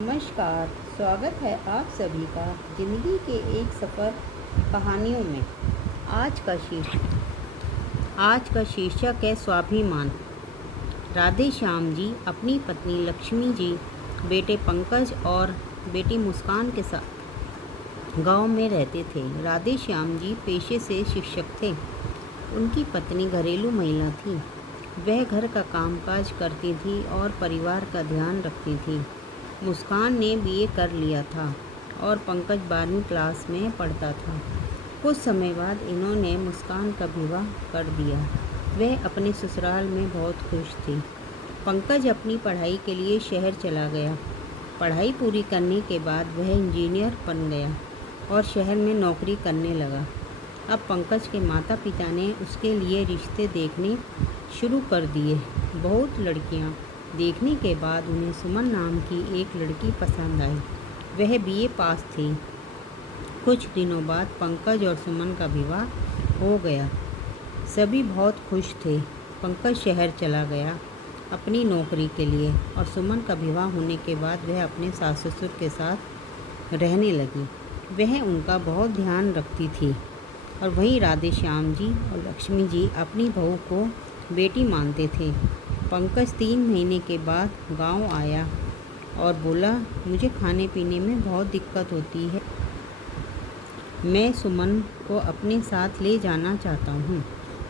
नमस्कार। स्वागत है आप सभी का ज़िंदगी के एक सफ़र कहानियों में। आज का शीर्षक है स्वाभिमान। राधे श्याम जी अपनी पत्नी लक्ष्मी जी, बेटे पंकज और बेटी मुस्कान के साथ गांव में रहते थे। राधे श्याम जी पेशे से शिक्षक थे। उनकी पत्नी घरेलू महिला थी। वह घर का कामकाज करती थी और परिवार का ध्यान रखती थी। मुस्कान ने बीए कर लिया था और पंकज 12वीं क्लास में पढ़ता था। कुछ समय बाद इन्होंने मुस्कान का विवाह कर दिया। वह अपने ससुराल में बहुत खुश थी। पंकज अपनी पढ़ाई के लिए शहर चला गया। पढ़ाई पूरी करने के बाद वह इंजीनियर बन गया और शहर में नौकरी करने लगा। अब पंकज के माता पिता ने उसके लिए रिश्ते देखने शुरू कर दिए। बहुत लड़कियां देखने के बाद उन्हें सुमन नाम की एक लड़की पसंद आई। वह बीए पास थी। कुछ दिनों बाद पंकज और सुमन का विवाह हो गया। सभी बहुत खुश थे। पंकज शहर चला गया अपनी नौकरी के लिए और सुमन का विवाह होने के बाद वह अपने सास ससुर के साथ रहने लगी। वह उनका बहुत ध्यान रखती थी और वहीं राधे श्याम जी और लक्ष्मी जी अपनी बहू को बेटी मानते थे। पंकज 3 महीने के बाद गांव आया और बोला, मुझे खाने पीने में बहुत दिक्कत होती है। मैं सुमन को अपने साथ ले जाना चाहता हूँ।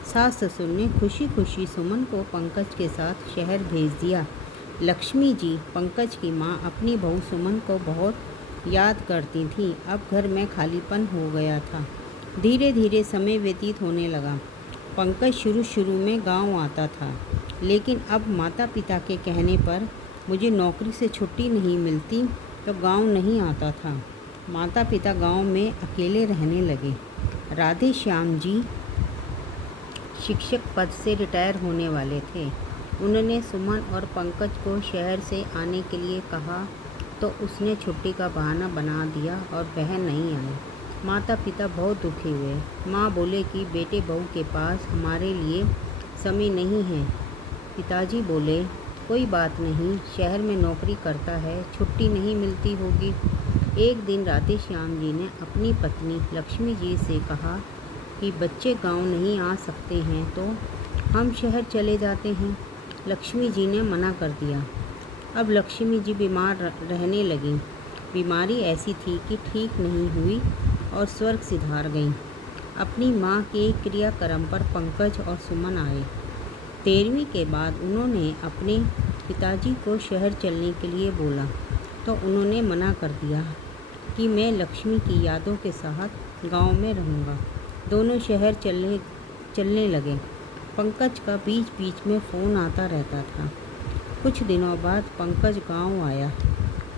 सास ससुर ने खुशी खुशी सुमन को पंकज के साथ शहर भेज दिया। लक्ष्मी जी, पंकज की माँ, अपनी बहू सुमन को बहुत याद करती थी। अब घर में खालीपन हो गया था। धीरे धीरे समय व्यतीत होने लगा। पंकज शुरू में गांव आता था, लेकिन अब माता पिता के कहने पर मुझे नौकरी से छुट्टी नहीं मिलती तो गांव नहीं आता था। माता पिता गांव में अकेले रहने लगे। राधे श्याम जी शिक्षक पद से रिटायर होने वाले थे। उन्होंने सुमन और पंकज को शहर से आने के लिए कहा तो उसने छुट्टी का बहाना बना दिया और वह नहीं आई। माता पिता बहुत दुखी हुए। माँ बोले कि बेटे बहू के पास हमारे लिए समय नहीं है। पिताजी बोले, कोई बात नहीं, शहर में नौकरी करता है, छुट्टी नहीं मिलती होगी। एक दिन राधे श्याम जी ने अपनी पत्नी लक्ष्मी जी से कहा कि बच्चे गांव नहीं आ सकते हैं तो हम शहर चले जाते हैं। लक्ष्मी जी ने मना कर दिया। अब लक्ष्मी जी बीमार रहने लगी। बीमारी ऐसी थी कि ठीक नहीं हुई और स्वर्ग सिधार गईं। अपनी माँ के क्रियाक्रम पर पंकज और सुमन आए। 13वीं के बाद उन्होंने अपने पिताजी को शहर चलने के लिए बोला तो उन्होंने मना कर दिया कि मैं लक्ष्मी की यादों के साथ गांव में रहूँगा। दोनों शहर चलने लगे। पंकज का बीच बीच में फ़ोन आता रहता था। कुछ दिनों बाद पंकज गांव आया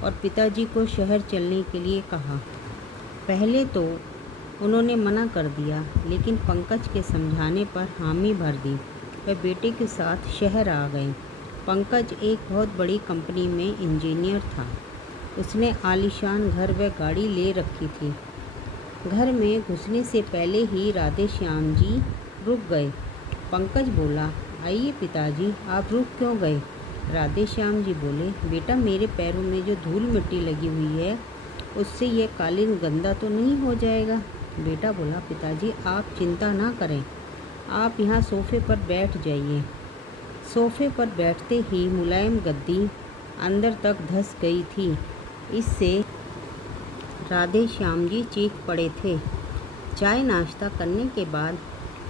और पिताजी को शहर चलने के लिए कहा। पहले तो उन्होंने मना कर दिया, लेकिन पंकज के समझाने पर हामी भर दी। वह बेटे के साथ शहर आ गए। पंकज एक बहुत बड़ी कंपनी में इंजीनियर था। उसने आलीशान घर व गाड़ी ले रखी थी। घर में घुसने से पहले ही राधे श्याम जी रुक गए। पंकज बोला, आइए पिताजी, आप रुक क्यों गए? राधे श्याम जी बोले, बेटा, मेरे पैरों में जो धूल मिट्टी लगी हुई है उससे यह कालीन गंदा तो नहीं हो जाएगा? बेटा बोला, पिताजी आप चिंता ना करें, आप यहाँ सोफे पर बैठ जाइए। सोफे पर बैठते ही मुलायम गद्दी अंदर तक धंस गई थी। इससे राधे श्याम जी चीख पड़े थे। चाय नाश्ता करने के बाद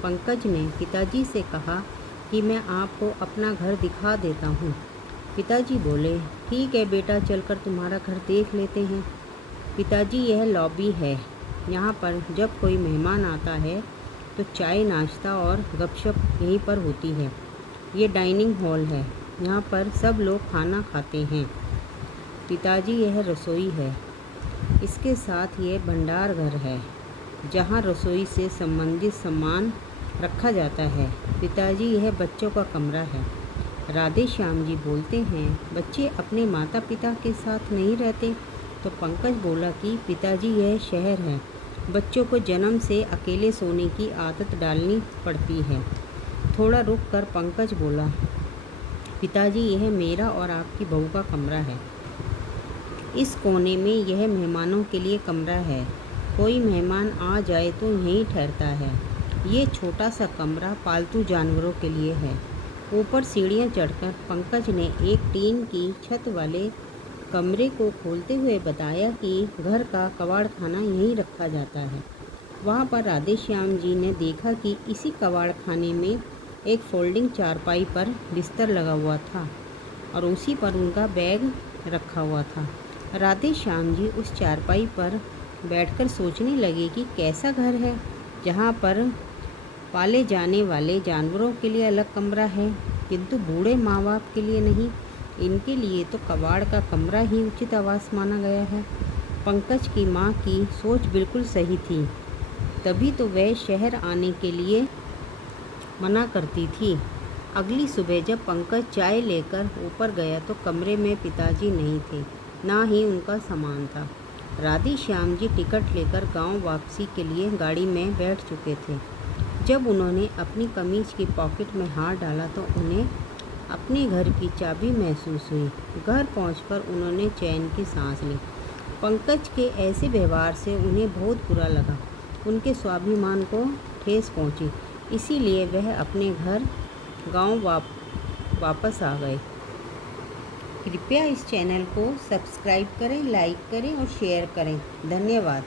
पंकज ने पिताजी से कहा कि मैं आपको अपना घर दिखा देता हूँ। पिताजी बोले, ठीक है बेटा, चलकर तुम्हारा घर देख लेते हैं। पिताजी, यह लॉबी है। यहाँ पर जब कोई मेहमान आता है तो चाय नाश्ता और गपशप यहीं पर होती है। ये डाइनिंग हॉल है, यहाँ पर सब लोग खाना खाते हैं। पिताजी, यह रसोई है। इसके साथ ये भंडार घर है जहाँ रसोई से संबंधित सामान रखा जाता है। पिताजी, यह बच्चों का कमरा है। राधे श्याम जी बोलते हैं, बच्चे अपने माता पिता के साथ नहीं रहते? तो पंकज बोला कि पिताजी, यह शहर है, बच्चों को जन्म से अकेले सोने की आदत डालनी पड़ती है। थोड़ा रुक कर पंकज बोला, पिताजी, यह मेरा और आपकी बहू का कमरा है। इस कोने में यह मेहमानों के लिए कमरा है। कोई मेहमान आ जाए तो यहीं ठहरता है। ये छोटा सा कमरा पालतू जानवरों के लिए है। ऊपर सीढ़ियाँ चढ़कर पंकज ने एक टीन की छत वाले कमरे को खोलते हुए बताया कि घर का कबाड़ खाना यहीं रखा जाता है। वहाँ पर राधे श्याम जी ने देखा कि इसी कबाड़ खाने में एक फोल्डिंग चारपाई पर बिस्तर लगा हुआ था और उसी पर उनका बैग रखा हुआ था। राधे श्याम जी उस चारपाई पर बैठकर सोचने लगे कि कैसा घर है जहाँ पर पाले जाने वाले जानवरों के लिए अलग कमरा है, किंतु बूढ़े माँ बाप के लिए नहीं। इनके लिए तो कबाड़ का कमरा ही उचित आवास माना गया है। पंकज की माँ की सोच बिल्कुल सही थी, तभी तो वह शहर आने के लिए मना करती थी। अगली सुबह जब पंकज चाय लेकर ऊपर गया तो कमरे में पिताजी नहीं थे, ना ही उनका सामान था। राधे श्याम जी टिकट लेकर गांव वापसी के लिए गाड़ी में बैठ चुके थे। जब उन्होंने अपनी कमीज की पॉकेट में हाथ डाला तो उन्हें अपने घर की चाबी महसूस हुई। घर पहुंचकर उन्होंने चैन की सांस ली। पंकज के ऐसे व्यवहार से उन्हें बहुत बुरा लगा। उनके स्वाभिमान को ठेस पहुंची, इसीलिए वह अपने घर गांव वापस आ गए। कृपया इस चैनल को सब्सक्राइब करें, लाइक करें और शेयर करें। धन्यवाद।